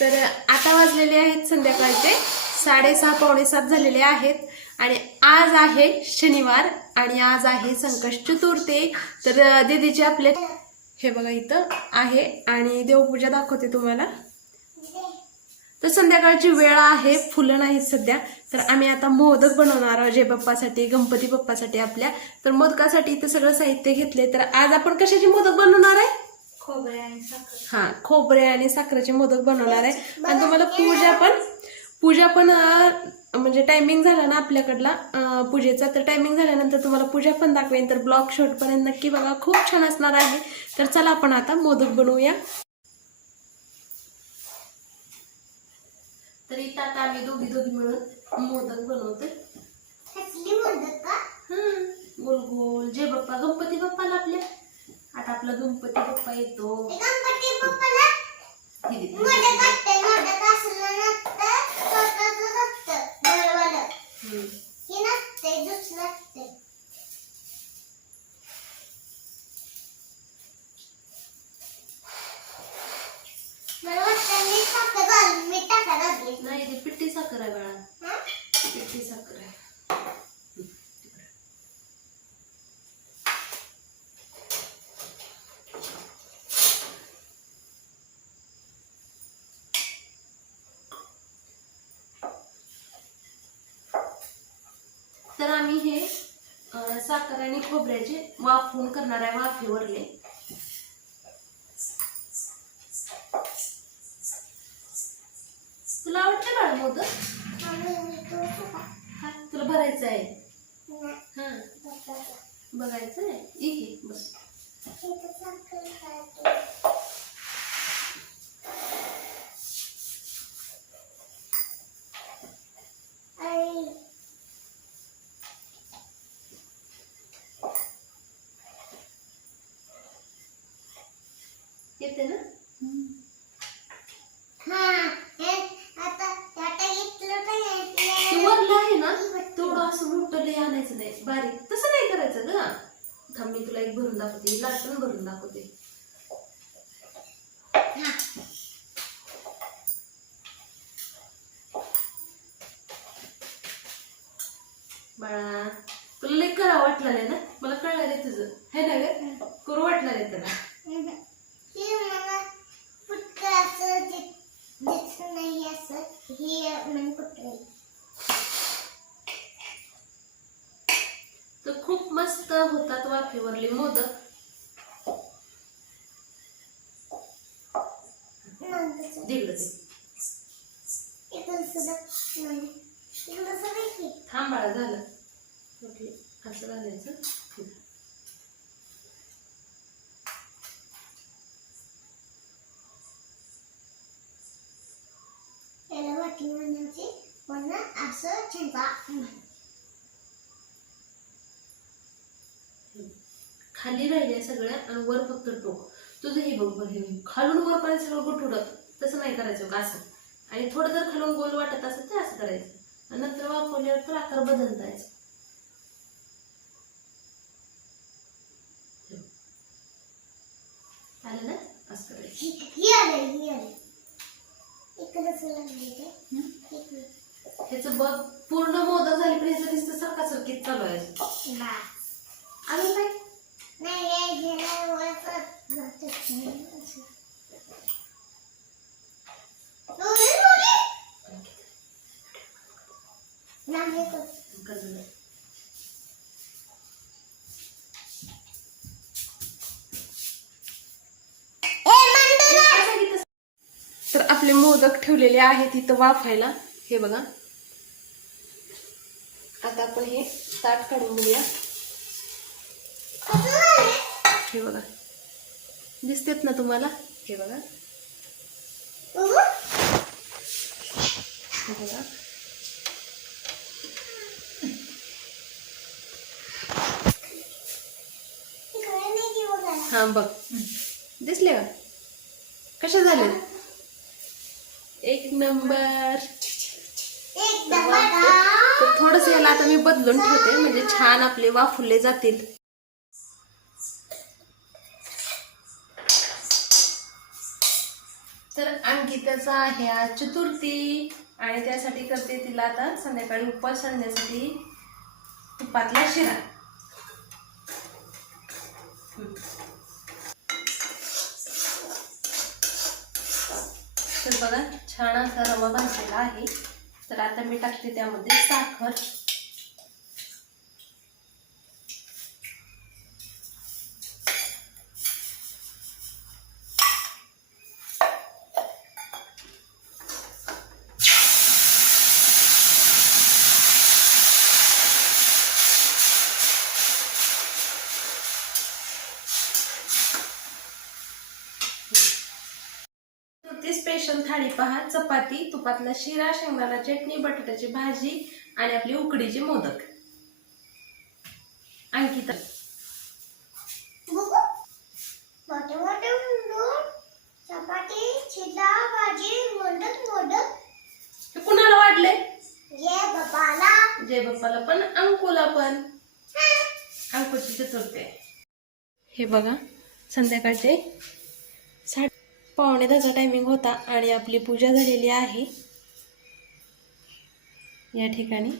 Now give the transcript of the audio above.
तर आता वाजलेले आहेत संध्याकाळचे. साडेसहा पावणे सात झालेले आहेत. आणि आज आहे शनिवार आणि आज आहे संकष्ट चतुर्थी. तर दिदीचे दीदीचे आपले हे बघा इथं आहे आणि देवपूजा दाखवते तुम्हाला. तर संध्याकाळची वेळ आहे फुलं नाहीत सध्या. तर आम्ही आता मोदक बनवणार आहोत जय बाप्पासाठी गणपती बाप्पासाठी आपल्या. तर मोदकासाठी इथं सगळं साहित्य घेतले तर आज आपण कशाचे मोदक बनवणार आहे? खोबरे आणि साखर. हा खोबरे आणि साखरेचे मोदक बनवणार आहे. आणि तुम्हाला पूजा पण पूजा पण म्हणजे टायमिंग झाला ना आपल्याकडला पूजेचा तर टायमिंग झाल्यानंतर तुम्हाला पूजा पण दाखवेन. तर ब्लॉग शॉट पर्यंत नक्की बघा खूप छान असणार आहे. तर चला आपण आता मोदक बनवूया. तर इथं आता आम्ही दोघी दोघी मिळून मोदक बनवतोय. गोल गोल जय बाप्पा गणपती बाप्पाला आपल्या आता आपला गणपती बाप्पा येतो. ते गणपती बाप्पाला दीदी, दीदी. मोदक असते मोदक असलं नसतं स्वतःच असतं बरोबर हम्म. हे नसते दुसरं असते मला वाटतं मी साखर घालून मी टाका लागली नाही ती पिट्टी साखर आहे बाळा हा? पिट्टी साखर आहे तर आम्ही हे अं, साखर आणि खोबऱ्याचे वाफवून करणार आहे वाफेवरले. तुला आवडते बाळा मोदक? हा तुला भरायचं आहे? हा. बघायचं आहे बस इथं साखर घालतो. आई येते ना? आहे? वरलं आहे तेवढं असं मोठं लय आणायचं नाही? बारीक. तसं नाही करायचं ग. थांब मी तुला एक भरून दाखवते. लाटून भरून दाखवते. बाळा तुला लय करा वाटलं नाही ना? मला कळलं रे तुझं. है ना ग? करू वाटलं नाही तुला हे मला फुटकं असं दि- दिसत नाही असं हे म्हणजे कुठं तर खूप मस्त होतात वाफेवरले मोदक. जिकडं ते नाही झालं असं घालायचं त्याला वाटली म्हणायची पण असं छंदा खाली राहिल्या सगळ्या आणि वर फक्त टोक. तुझं हे बघ बघ हे. खालून वर पर्यंत सगळं गुठुडत तसं नाही करायचं बघ असं. आणि थोडं जर खालून गोल वाटत असेल तर असं करायचं. आणि नंतर वापरल्यावर तर आकार बदलता यायचा हे. आलं ना? असं करायचं. ह्याचं बघ पूर्ण मोदक झाली पण ह्याचं नुसतं सरका सरकीत चालू आहे. काय? मंडूला. तर आपले मोदक ठेवलेले आहेत इथं वाफायला. हे बघा. आता आपण हे ताट काढून घेऊया. हे बघा. दिसतेत ना तुम्हाला? हे बघा. हे बघा. नाही हा बघ. दिसले का? कशा झाले? एक नंबर. एक नंबर. थोडंसं थोडस याला आता मी बदलून ठेवते म्हणजे छान आपले वाफुले जातील. तर अंकिताचा आहे आज चतुर्थी आणि त्यासाठी करते तिला आता संध्याकाळी उपास आणण्यासाठी तुपातला शिरा. तर बघा छान असा रवा भाजलेला आहे. तर आता मी टाकते त्यामध्ये साखर. स्पेशल थाळी पहा. चपाती तुपातला शिरा शेंगदाणा चटणी बटाट्याची भाजी आणि आपली उकडीचे मोदक. अंकिता. बघू. मोठे मोठे उंडून चपाती चिला भाजी मोदक मोदक. हे कुणाला वाटले? ये बाबाला. जय बाप्पाला पण अंकुला पण. अंकुची चतुर्थी. हे बघा संध्याकाळचे पावणे दहाचा टायमिंग होता आणि आपली पूजा झालेली आहे. या ठिकाणी